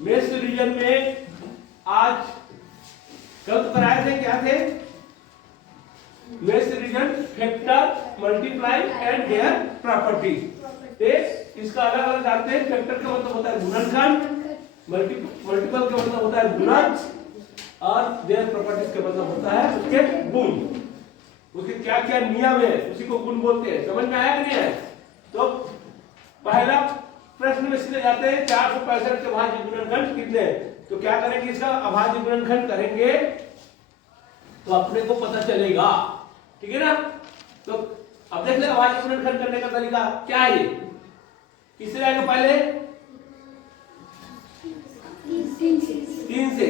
मेष रीजन में आज कल तो कराए थे, क्या थे? मेष reason factor, multiply and their property. इसका अलग अलग जानते हैं। फैक्टर का मतलब होता है गुणनखंड, मल्टीपल का मतलब होता है गुणज, और देयर प्रॉपर्टीज का मतलब होता है उसके गुण। उसके क्या क्या नियम है उसी को गुण बोलते हैं। समझ में आया कि नहीं है? तो पहला प्रश्न में सीधे जाते हैं। 465 के अभाज्य गुणनखंड कितने हैं? तो क्या करेंगे, इसका अभाज्य गुणनखंड करेंगे तो अपने को पता चलेगा, ठीक है ना। तो अब देख ले अभाज्य गुणनखंड करने का तरीका क्या है। ये किससे जाएगा? पहले 3 से।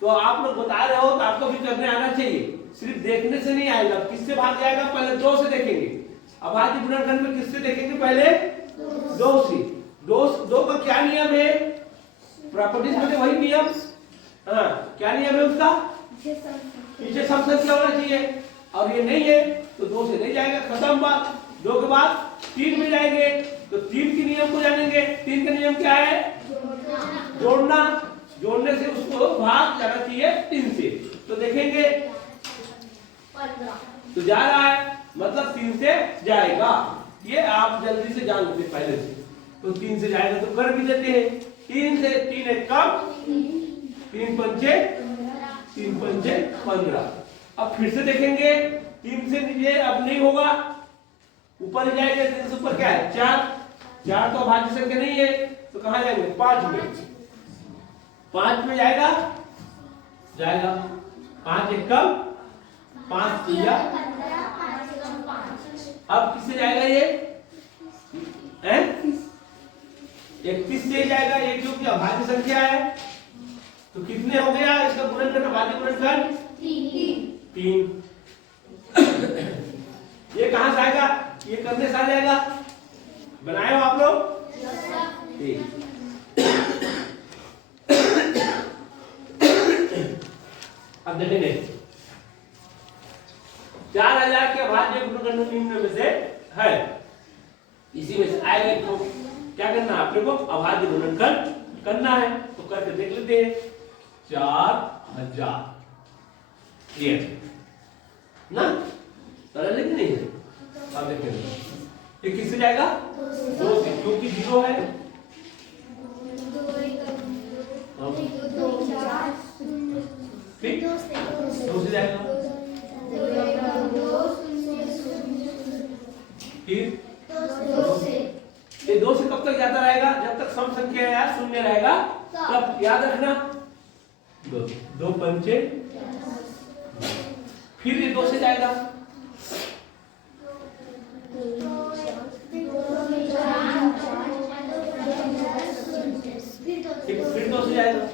तो आप लोग बता रहे हो तो आपको भी करने आना चाहिए, सिर्फ देखने से नहीं आएगा। किससे भाग जाएगा? पहले 2 से देखेंगे। अभाज्य गुणनखंड में किससे देखेंगे? पहले 2 से। 2 का क्या नियम है? प्रॉपर्टीज में वही नियम। हाँ, क्या नियम है उसका? पीछे सम संख्या होना चाहिए, और ये नहीं है तो 2 से नहीं जाएगा, खत्म बात। 2 के बाद 3 में जाएंगे तो 3 के नियम को जानेंगे। 3 का नियम क्या है? जोड़ना। जोड़ने से उसको भाग जाना चाहिए 3 से। तो देखेंगे 15 तो जा रहा है, मतलब 3 से जाएगा। ये आप जल्दी से जान लेते पहले से। तो 3 से जाएगा तो कर भी देते हैं। 3 से 3 एक कम, 3 पंचे 15। अब फिर से देखेंगे 3 से नीचे अब नहीं होगा, ऊपर ही जाएंगे। 3 से ऊपर क्या है? 4 तो अभाज्य संख्या नहीं है, तो कहां जाएंगे? 5 में। 5 में जाएगा 5 एक कम, 5 किया। अब किससे जाएगा ये? 31 से जाएगा, ये क्योंकि अभाज्य संख्या है। तो कितने हो गया इसका गुणनखंड? अभाज्य गुणनखंड 3। ये कहां से आएगा? ये करने से आ जाएगा। बनाए हो आप लोग? अब देखेंगे 4000 के अभाज्य गुणनखंड निम्न में से है, इसी में से आएगा। तो क्या करना है अपने को? अभाज्य गुणनखंड करना है। तो करके देख लेते हैं। 4000 ये ना सरल है कि नहीं है? अब देखेंगे ये किससे जाएगा? 2 से, क्योंकि 0 है। 2 से जाएगा। फिर ये 2 से कब तक जाता रहेगा? जब तक सम संख्या या शून्य रहेगा तब। याद रखना 2 पंचे। फिर ये 2 से जाएगा। फिर 2 से जाएगा।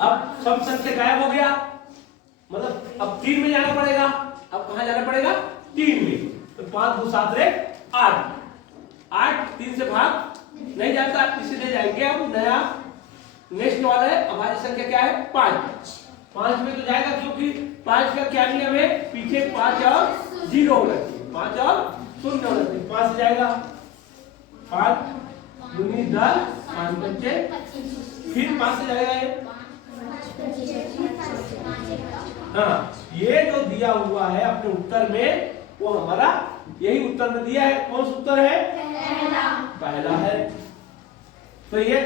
अब सम संख्या गायब हो गया, मतलब अब 3 में जाना पड़ेगा। अब कहां जाना पड़ेगा? 3 में। तो 5 2 7 रे 8। 8 3 से भाग नहीं जाता, इसलिए जाएंगे अब नया नेक्स्ट वाला है। अभाज्य संख्या क्या है? 5। 5 में तो जाएगा, क्योंकि 5 का क्या नियम है? पीछे 5 और 0 होना चाहिए, 5 और 0 होना चाहिए। 5 से जाएगा। 5 दूनी 10, 5 पंचे। फिर 5 से जाएगा ये। हाँ, ये जो दिया हुआ है अपने उत्तर में, वो हमारा यही उत्तर में दिया है। कौन सा उत्तर है? पहला है। तो ये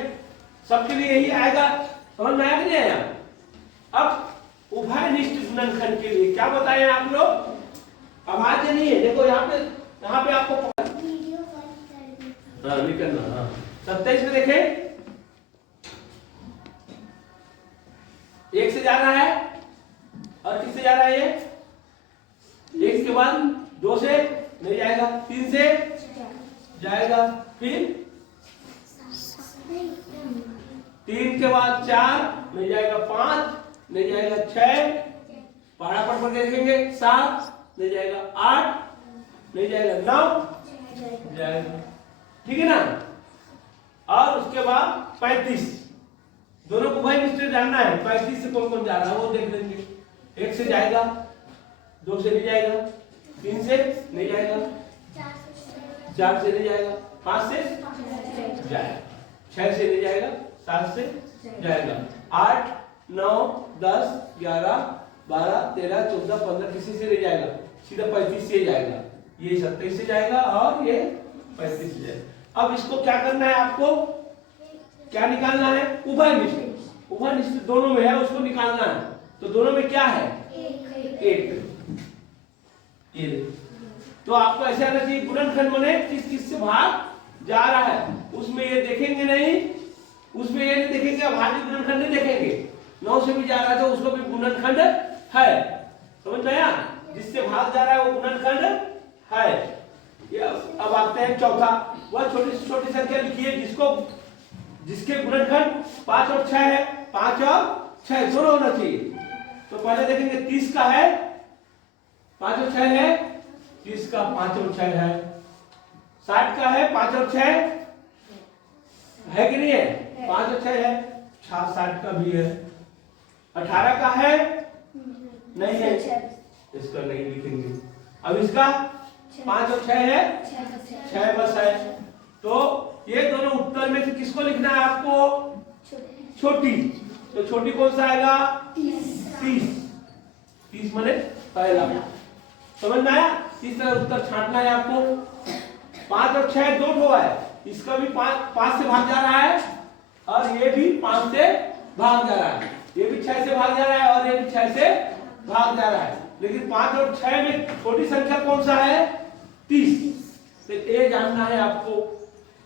सबके लिए यही आएगा। समझ में आया कि नहीं आया? अब उभयनिष्ठ गुणनखंड के लिए क्या बताएं आप लोग? अभाज्य नहीं है। देखो यहाँ पे आपको निकलना। हाँ 27 में देखें, 1 से जा रहा है और किससे जा रहा है? ये 1 के बाद 2 से नहीं जाएगा, 3 से जाएगा। फिर 3 के बाद 4 नहीं जाएगा, 5 नहीं जाएगा, 6 पढ़ा पढ़ कर देखेंगे, 7 नहीं जाएगा, 8 नहीं जाएगा, 9 जाएगा। ठीक है ना। और उसके बाद 35, दोनों को भाई निश्चय जानना है। 35 से कौन कौन जा रहा है वो देख लेंगे। 1 से जाएगा, 2 से नहीं जाएगा, 3 से नहीं जाएगा, 4 से नहीं जाएगा, 5 से जाएगा, 6 से नहीं जाएगा, 7 से जाएगा, 8 9 10 11 12 13 14 15 किसी से नहीं जाएगा, सीधा 35 से जाएगा, ये 27 से जाएगा और ये 35 से जाएगा। अब इसको क्या करना है, आपको क्या निकालना है, उभय निष्ठ। उभय निष्ठ दोनों में है, उसको निकालना है। तो दोनों में क्या है, 1। ये तो आपको ऐसे आना चाहिए, गुणनखंड बने किस किस से भाग जा रहा है, उसमें ये देखेंगे नहीं, उसमें ये नहीं देखेंगे, अभाज्य गुणनखंड नहीं देखेंगे। 9 से भी जा रहा है तो उसको भी गुणनखंड है, समझ में आया, जिससे भाग जा रहा है वो गुणनखंड है। ये अब आते हैं चौथा, वह छोटी से छोटी संख्या लिखिए जिसके गुणनखंड 5 और 6 है, 5 और 6 दोनों होना चाहिए। तो पहले देखेंगे 30 का है, 5 और 6 है, 30 का 5 और 6 है, 60 का है 5 और 6 है कि नहीं है, 5 और 6 है, 60 का भी है, 18 का है नहीं है, इसका नहीं लिखेंगे। अब इसका 5 और 6 है, 6 बस है। तो ये दोनों उत्तर में से किसको लिखना है आपको, छोटी। तो छोटी कौन सा आएगा, 30 माने पहला, समझ में आया। इस तरह उत्तर छांटना है आपको। 5 और 6 दो ठो है, इसका भी 5 से भाग जा रहा है और ये भी 5 से भाग जा रहा है, ये भी 6 से भाग जा रहा है और ये भी 6 से भाग जा रहा है। लेकिन 5 और 6 में छोटी संख्या कौन सा है, 30। तो ये जानना है आपको,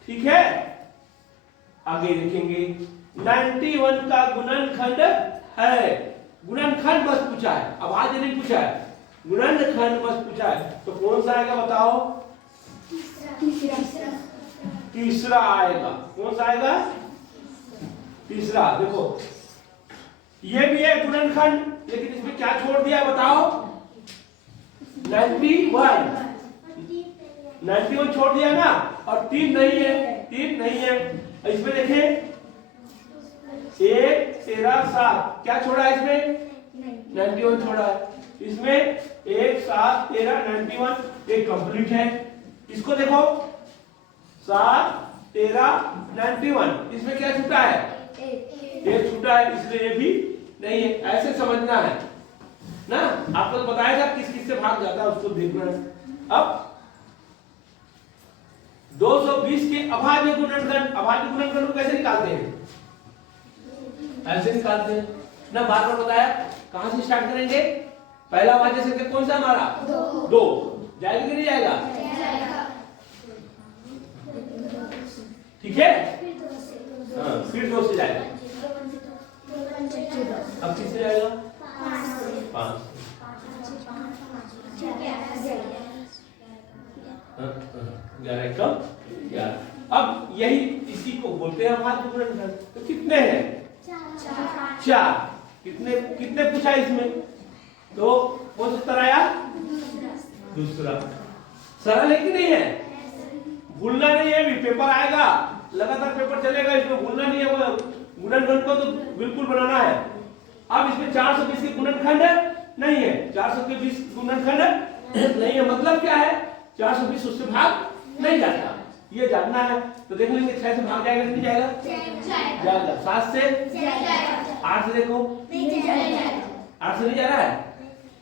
ठीक है। आगे देखेंगे 91 का गुणनखंड है, गुणनखंड बस पूछा है, अब आज नहीं पूछा है, गुणनखंड बस पूछा है। तो कौन सा आएगा बताओ, तीसरा आएगा। कौन सा आएगा, तीसरा। देखो ये भी है गुणनखंड, लेकिन इसमें क्या छोड़ दिया बताओ, 91 छोड़ दिया ना, और 3 नहीं है, 3 नहीं है। इसमें देखें 1 13 7 क्या छोड़ा है इसमें, 91 छोड़ा है। इसमें 1 7 13 91 एक कंप्लीट है। इसको देखो 7 13 91, इसमें क्या छूटा है, 1 छूटा है, इसलिए ये भी नहीं है। ऐसे समझना है ना, आपको बताएगा किस किस से भाग जाता है, उसको देखना है। अब 220 के अभाज्य गुणनखंड, अभाज्य गुणनखंड को कैसे निकालते हैं, ऐसे निकालते हैं ना, बार बार बताया। कहां से स्टार्ट करेंगे, पहला अभाज्य संख्या कौन सा हमारा, 2 जाएगा कि नहीं जाएगा, ठीक है, हाँ फिर 2 से जाएगा, अब किससे जाएगा, 5। ग्यारह कम 11। अब यही इसी को बोलते हैं अभाज्य गुणनखंड। तो कितने हैं, 4। कितने कितने पूछा इसमें, तो कौन सा उत्तर आया, दूसरा। सरल है कि नहीं है, भूलना नहीं है, भी पेपर आएगा, लगातार पेपर चलेगा, इसमें भूलना नहीं है, वो गुणनखंड को तो बिल्कुल बनाना है। अब इसमें 420 के गुणनखंड नहीं है, 420 गुणनखंड नहीं है, मतलब क्या है, 420 उससे भाग नहीं जाता, ये जानना है। तो देख लेंगे 6 से भाग जाएगा कि नहीं जाएगा, जाएगा। 7 से, 8 से देखो, 8 से नहीं जा रहा है,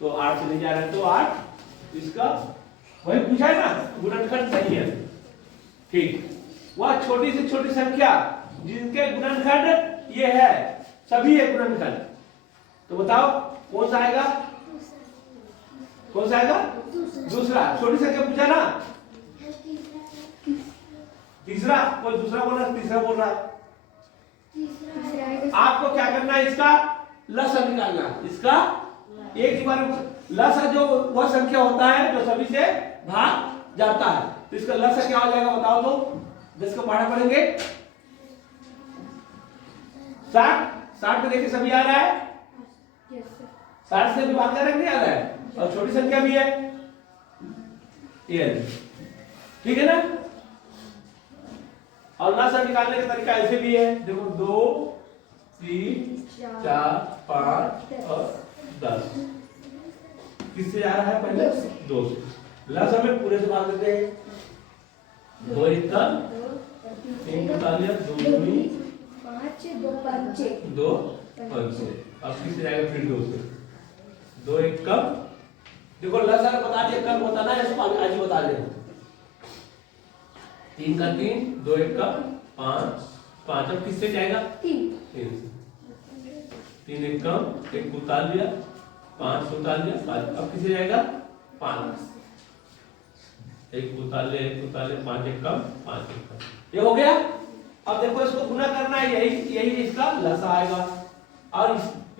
तो 8 से नहीं जा रहा है, तो 8 इसका वही पूछा है ना, गुणनखंड नहीं है, ठीक। वह छोटी से छोटी संख्या जिनके गुणनखंड ये है, सभी है गुणनखंड। तो बताओ कौन सा आएगा, कौन सा आएगा, दूसरा। छोटी संख्या पूछा ना, तीसरा। कोई दूसरा बोल रहा है, तीसरा बोल रहा है। आपको क्या करना है, इसका लसा निकालना, इसका एक ही बार लसा, जो वह संख्या होता है जो सभी से भाग जाता है, तो इसका लसा क्या हो जाएगा बताओ तो, 10 को पढ़ा पढ़ेंगे। 60 पे देखिए सभी आ रहा है, 60 से भी भाग जा रहा है, नहीं आ रहा है, और छोटी संख्या भी है, ये ठीक है ना। और लसा निकालने का तरीका ऐसे भी है, देखो 2 3 4 5 और 10, किससे जा रहा है, पहले 2 से। लसा में पूरे से भाग देते हैं, दो एक का तीन बता दिया, दो दूनी 5 2 पंचे दो पंचे। अब किससे जाएगा फिर दो से, दो एक कम। देखो लसार बता दिया, कम होता ना इसको आज ही बता दे। तीन का तीन, दो एक का पांच, पांच अब किससे जाएगा 3 तीन से, तीन एक कम, एक उतार लिया, पांच उतार लिया, पांच अब किससे जाएगा पांच, एक उतार ले, एक उतार ले, पांच एक कम, पांच एक कम। ये हो गया। अब देखो इसको गुना करना है, यही इसका लसा आएगा और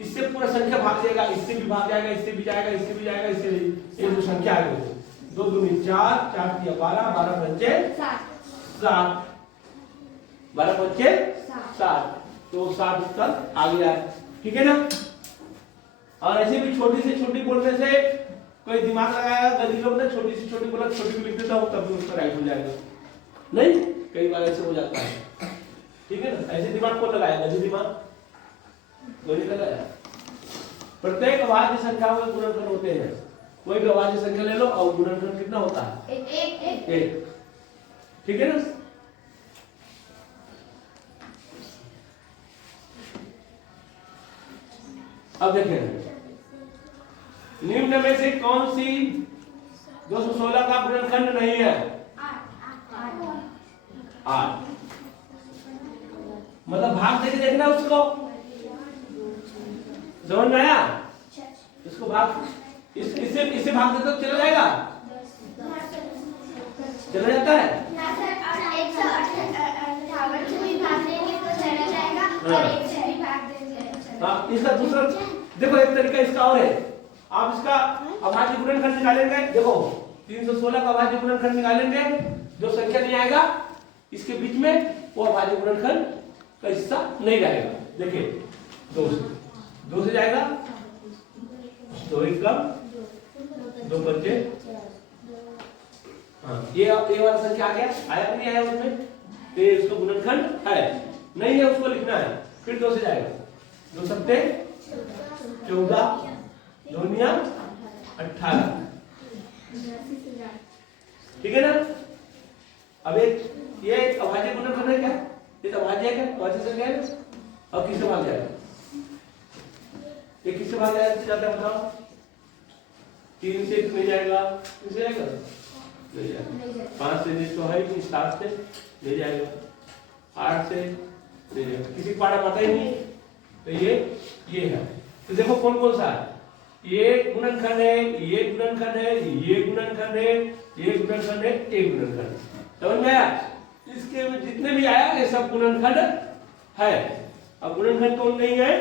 इससे पूरा संख्या भाग जाएगा, इससे भी भाग जाएगा, इससे भी जाएगा, इससे भी जाएगा, इससे भी। ये जो संख्या है वो दो दूनी चार, चार दिया 12, 12 पंचे 7, 12 पंचे 7, तो 7 इसका आ गया है। ठीक है ना। और ऐसे भी छोटी से छोटी बोलने से कोई दिमाग लगाया, गली लोग ने छोटी से छोटी बोला, छोटी भी लिख देता हूँ तब भी उसका राइट हो जाएगा। नहीं, कई बार ऐसे हो जाता है। ठीक है ना। ऐसे दिमाग को लगाया, गली दिमाग नहीं लगाया। प्रत्येक अभाज्य संख्या में गुणनखंड होते हैं। कोई भी अभाज्य संख्या ले लो और गुणनखंड कितना होता है एक। ठीक है ना। अब देखें निम्न में से कौन सी 216 का गुणनखंड नहीं है 8। मतलब भाग देके देखना उसको, समझ में आया। इसको भाग इससे भाग दे तो चला जाएगा, चला जाता है। हाँ, इसका दूसरा देखो एक तरीका इसका और है। आप इसका अभाज्य गुणनखंड निकालेंगे। देखो 316 का अभाज्य गुणनखंड निकालेंगे, जो संख्या नहीं आएगा इसके बीच में वो अभाज्य गुणनखंड का हिस्सा नहीं रहेगा। देखिए दो से जाएगा, दो एक कम, दो बच्चे। हाँ, ये वाला संख्या आ गया, आया कि नहीं आया उसमें, तो ये उसका गुणनखंड है, नहीं है उसको लिखना है। फिर दो से जाएगा, दो सत्ते 14, दूनिया 18। ठीक है ना। अब ये अभाज्य गुणनखंड है क्या, ये तो अभाज्य है क्या, अभाज्य संख्या है। अब किससे भाग जाएगा, ये किससे भाग जाता है बताओ। 3 से नहीं जाएगा, किससे जाएगा नहीं जाएगा। 5 से नहीं तो है ही, 7 से नहीं जाएगा, 8 से नहीं जाएगा, किसी को पाड़ा पता ही नहीं। तो ये है। तो देखो कौन कौन सा है, ये गुणनखंड है, ये गुणनखंड है, ये गुणनखंड है, ये गुणनखंड है, ये गुणनखंड। समझ में आया। इसके में जितने भी आया ये सब गुणनखंड है। अब गुणनखंड कौन नहीं है,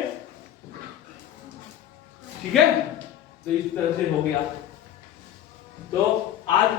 ठीक है। तो इस तरह से हो गया। तो आज